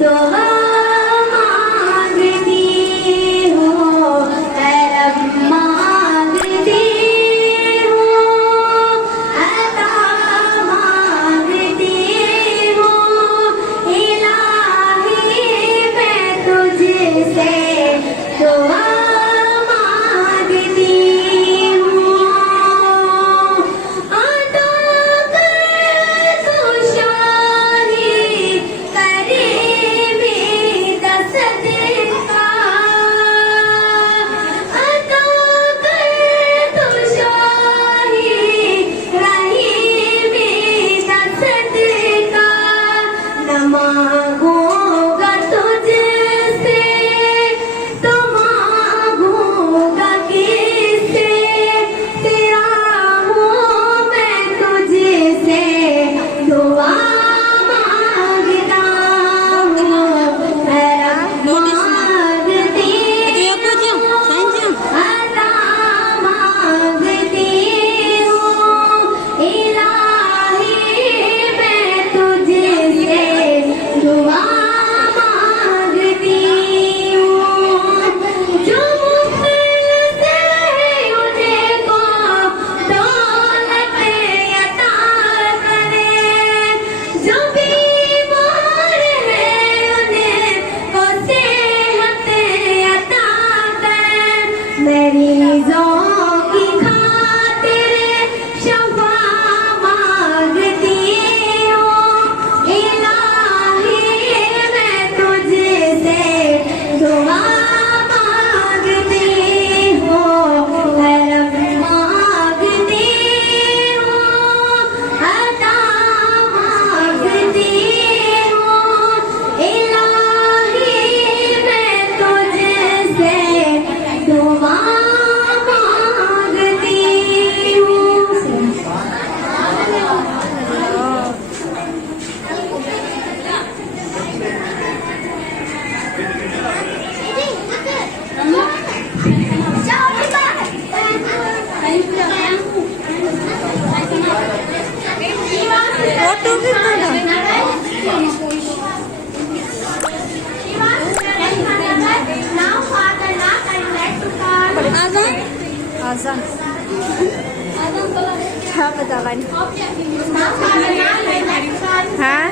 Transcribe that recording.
दुआ मांगती हूँ, करम मांगती हूँ, अता मांगती हूँ। इलाही मैं तुझसे दुआ मांगती हूँ। अता कर तू शाही करीमी दस्तका, अता कर तू शाही रहीमी दस्तका। न मांगूंगा तुझसे तो मांगूंगा किससे, तेरा हूँ मैं तुझसे दुआ मांगता हूँ, करम मांगती हूँ, अता मांगती हूँ। इलाही मैं तुझसे दुआ मांगती हूँ। जो मुफ्त से उन्हें को दौलत अता करे, जो बीमार है उन्हें को सेहत अता करे। मरीजों की खातिर शफा मांगती हूँ, इलाही मैं तुझसे दुआ मांगती हूँ, करम मांगती हूँ, अता मांगती हूँ। इलाही मैं तुझसे दुआ मांगती हूँ। फोटो भी आजा क्या बतावानी हाँ